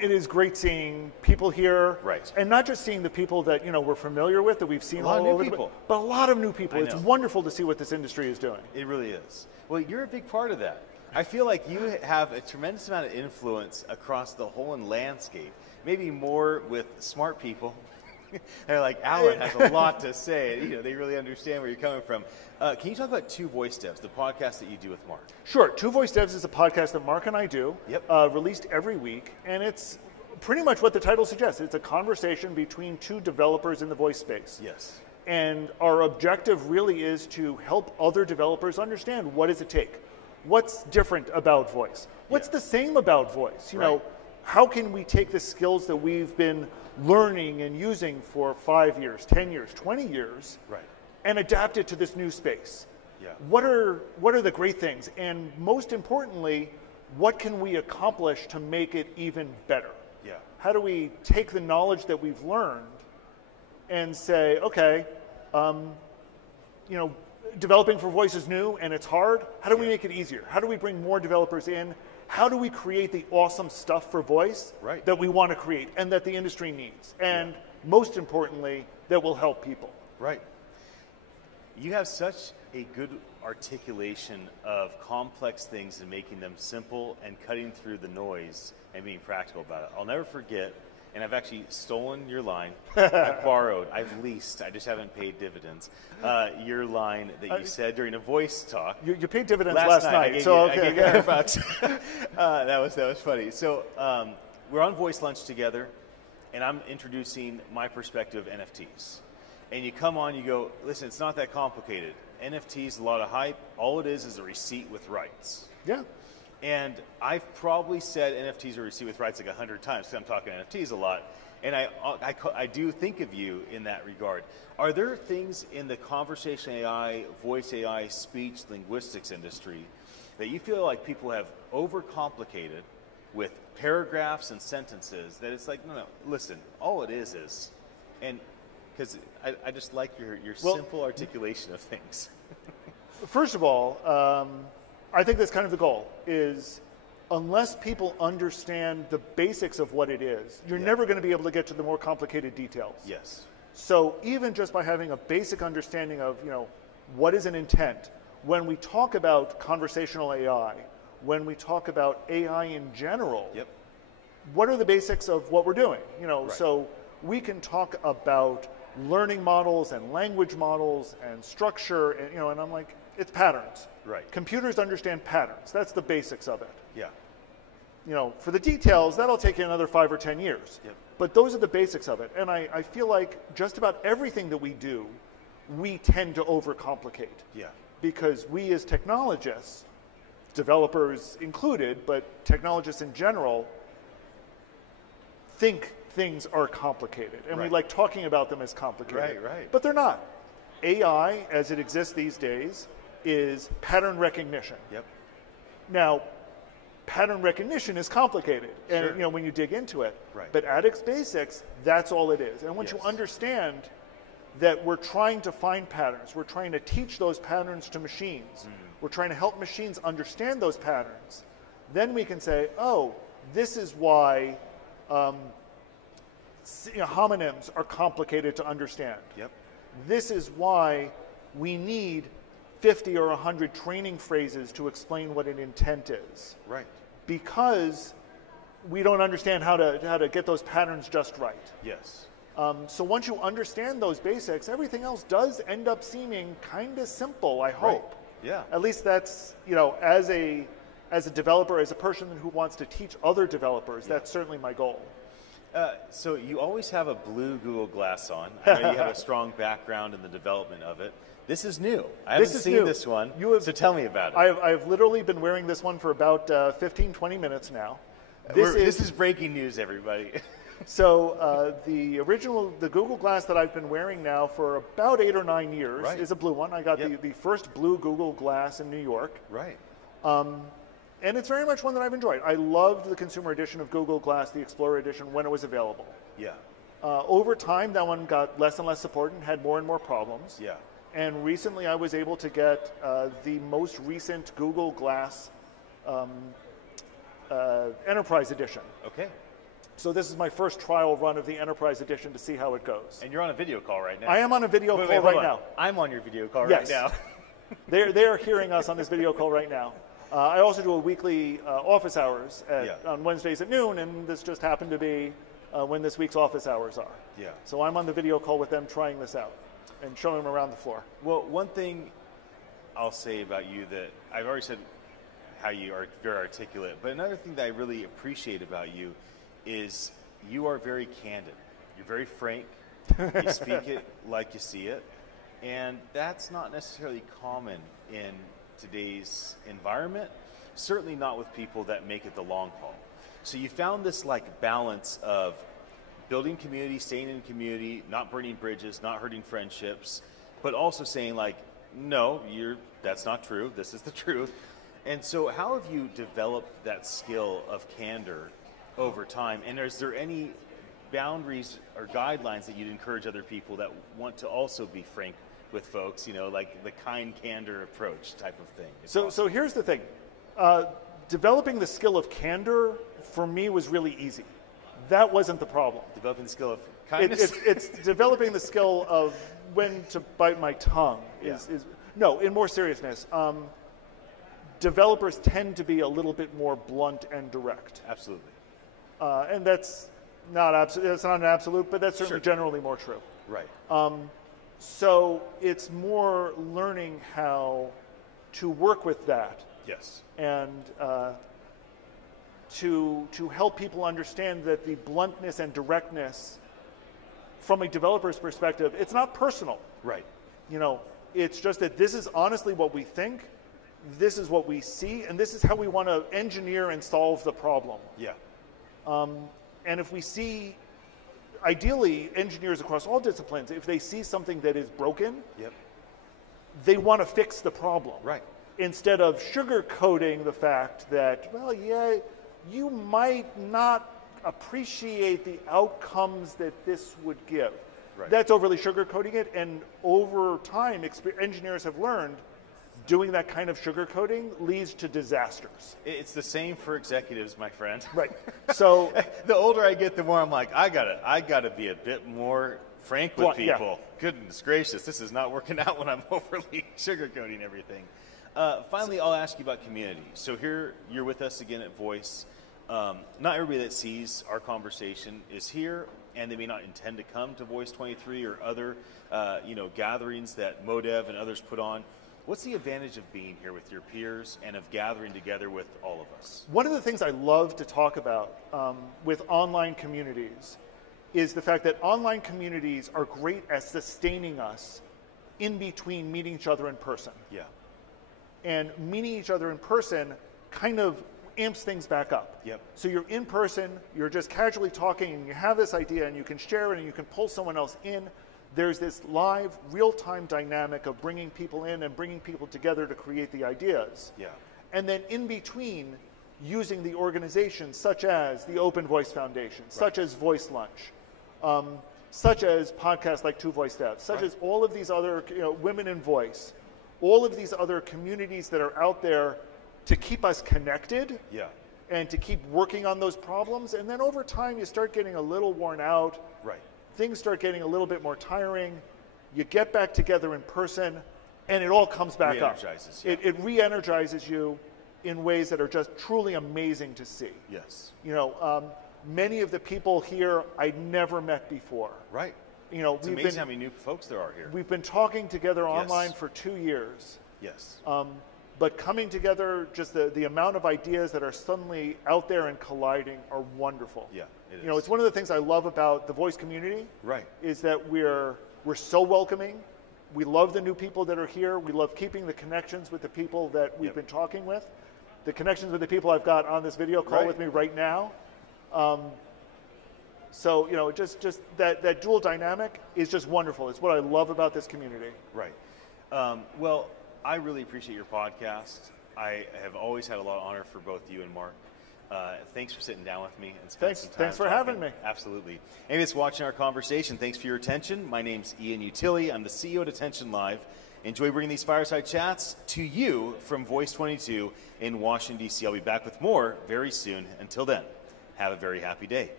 It is great seeing people here, Right. and not just seeing the people that we're familiar with, that we've seen all over, but a lot of new people. It's wonderful to see what this industry is doing. It really is. Well, you're a big part of that. I feel like you have a tremendous amount of influence across the whole landscape, maybe more with smart people. They're like, Allen has a lot to say. They really understand where you're coming from. Can you talk about Two Voice Devs, the podcast that you do with Mark? Sure. Two Voice Devs is a podcast that Mark and I do, released every week, and it's pretty much what the title suggests. It's a conversation between two developers in the voice space. Yes. And our objective really is to help other developers understand what does it take. What's different about voice? What's the same about voice? How can we take the skills that we've been learning and using for 5 years, 10 years, 20 years, and adapt it to this new space? Yeah. What are the great things? And most importantly, what can we accomplish to make it even better? Yeah. How do we take the knowledge that we've learned and say, okay, developing for voice is new and it's hard. How do we make it easier? How do we bring more developers in? How do we create the awesome stuff for voice that we want to create and that the industry needs? And most importantly, that will help people. Right. You have such a good articulation of complex things and making them simple and cutting through the noise and being practical about it. I'll never forget, and I've actually stolen your line. I've borrowed, I've leased, I just haven't paid dividends. Your line that you said during a voice talk. You paid dividends last night. I gave you $100. That was funny. So we're on Voice Lunch together, and I'm introducing my perspective of NFTs. And you come on, you go, listen, it's not that complicated. NFTs, a lot of hype. All it is a receipt with rights. Yeah. And I've probably said NFTs are a receipt with rights like 100 times because I'm talking NFTs a lot. And I do think of you in that regard. Are there things in the conversational AI, voice AI, speech, linguistics industry that you feel like people have overcomplicated with paragraphs and sentences that it's like, no, listen, all it is, and because I just like your simple articulation of things. First of all, I think that's kind of the goal, is unless people understand the basics of what it is, you're never going to be able to get to the more complicated details. Yes. So even just by having a basic understanding of, what is an intent, when we talk about conversational AI, when we talk about AI in general, what are the basics of what we're doing? So we can talk about learning models and language models and structure, and, and I'm like, it's patterns. Right. Computers understand patterns. That's the basics of it. Yeah. For the details, that'll take you another 5 or 10 years. Yep. But those are the basics of it. And I feel like just about everything that we do, we tend to overcomplicate. Yeah. Because we as technologists, developers included, but technologists in general, think things are complicated. And we like talking about them as complicated. Right. But they're not. AI, as it exists these days, is pattern recognition. Yep. Now, pattern recognition is complicated, and when you dig into it. Right. But at its basics, that's all it is. And once you understand that we're trying to find patterns, we're trying to teach those patterns to machines, we're trying to help machines understand those patterns, then we can say, oh, this is why homonyms are complicated to understand. Yep. This is why we need 50 or 100 training phrases to explain what an intent is. Right. Because we don't understand how to get those patterns just right. Yes. So once you understand those basics, everything else does end up seeming kind of simple, I hope. Yeah. At least that's, as a developer, as a person who wants to teach other developers, that's certainly my goal. So you always have a blue Google Glass on. I know you have a strong background in the development of it. This is new. I haven't seen this one, so tell me about it. I've literally been wearing this one for about 15, 20 minutes now. This is breaking news, everybody. So the Google Glass that I've been wearing now for about 8 or 9 years is a blue one. I got the first blue Google Glass in New York. Right. And it's very much one that I've enjoyed. I loved the consumer edition of Google Glass, the Explorer edition, when it was available. Yeah. Over time, that one got less and less support and had more and more problems. Yeah. And recently I was able to get the most recent Google Glass Enterprise Edition. Okay. So this is my first trial run of the Enterprise Edition to see how it goes. And you're on a video call right now. I am on a video call right now. I'm on your video call yes. right now. They're hearing us on this video call right now. I also do a weekly office hours on Wednesdays at noon, and this just happened to be when this week's office hours are. Yeah. So I'm on the video call with them trying this out and showing them around the floor. Well, one thing I'll say about you that I've already said how you are very articulate, but another thing that I really appreciate about you is you are very candid. You're very frank. You speak it like you see it. And that's not necessarily common in today's environment, certainly not with people that make it the long haul. So you found this like balance of building community, staying in community, not burning bridges, not hurting friendships, but also saying like, no, that's not true. This is the truth. And so how have you developed that skill of candor over time? And is there any boundaries or guidelines that you'd encourage other people that want to also be frank with folks, you know, like the kind candor approach type of thing? So here's the thing. Developing the skill of candor for me was really easy. That wasn't the problem. Developing the skill of kindness? It's developing the skill of when to bite my tongue. No, in more seriousness, developers tend to be a little bit more blunt and direct. Absolutely. And that's not an absolute, but that's certainly generally more true. Right. So it's more learning how to work with that. Yes. And to help people understand that the bluntness and directness, from a developer's perspective, it's not personal. Right. You know, it's just that this is honestly what we think, this is what we see, and this is how we want to engineer and solve the problem. Yeah. And if we see, ideally, engineers across all disciplines, if they see something that is broken, they want to fix the problem. Right. Instead of sugarcoating the fact that, well, yeah, you might not appreciate the outcomes that this would give. Right. That's overly sugarcoating it, and over time, engineers have learned doing that kind of sugarcoating leads to disasters. It's the same for executives, my friend. Right. So the older I get, the more I'm like, I gotta be a bit more frank with people. Yeah. Goodness gracious, this is not working out when I'm overly sugarcoating everything. Finally, I'll ask you about community. So here you're with us again at Voice. Not everybody that sees our conversation is here, and they may not intend to come to Voice 23 or other gatherings that MoDev and others put on. What's the advantage of being here with your peers and of gathering together with all of us? One of the things I love to talk about with online communities is the fact that online communities are great at sustaining us in between meeting each other in person. Yeah. And meeting each other in person kind of amps things back up. Yep. So you're in person, you're just casually talking, and you have this idea, and you can share it, and you can pull someone else in. There's this live, real-time dynamic of bringing people in and bringing people together to create the ideas. Yeah. And then in between, using the organizations such as the Open Voice Foundation, such as Voice Lunch, such as podcasts like Two Voice Devs, such as all of these other, Women in Voice, all of these other communities that are out there to keep us connected and to keep working on those problems. And then over time, you start getting a little worn out. Right. Things start getting a little bit more tiring. You get back together in person, and it all comes back up. It re-energizes you in ways that are just truly amazing to see. Yes. Many of the people here I never met before. Right. It's amazing how many new folks there are here. We've been talking together online for 2 years. Yes. But coming together, just the amount of ideas that are suddenly out there and colliding are wonderful. Yeah, it is. It's one of the things I love about the Voice community. Right. Is that we're so welcoming. We love the new people that are here. We love keeping the connections with the people that we've been talking with. The connections with the people I've got on this video call with me right now. So just that dual dynamic is just wonderful. It's what I love about this community. Right. Well, I really appreciate your podcast. I have always had a lot of honor for both you and Mark. Thanks for sitting down with me and spending some time. Thanks for having me. Absolutely. And it's watching our conversation. Thanks for your attention. My name's Ian Utile. I'm the CEO at attn.live. Enjoy bringing these fireside chats to you from Voice 22 in Washington, D.C. I'll be back with more very soon. Until then, have a very happy day.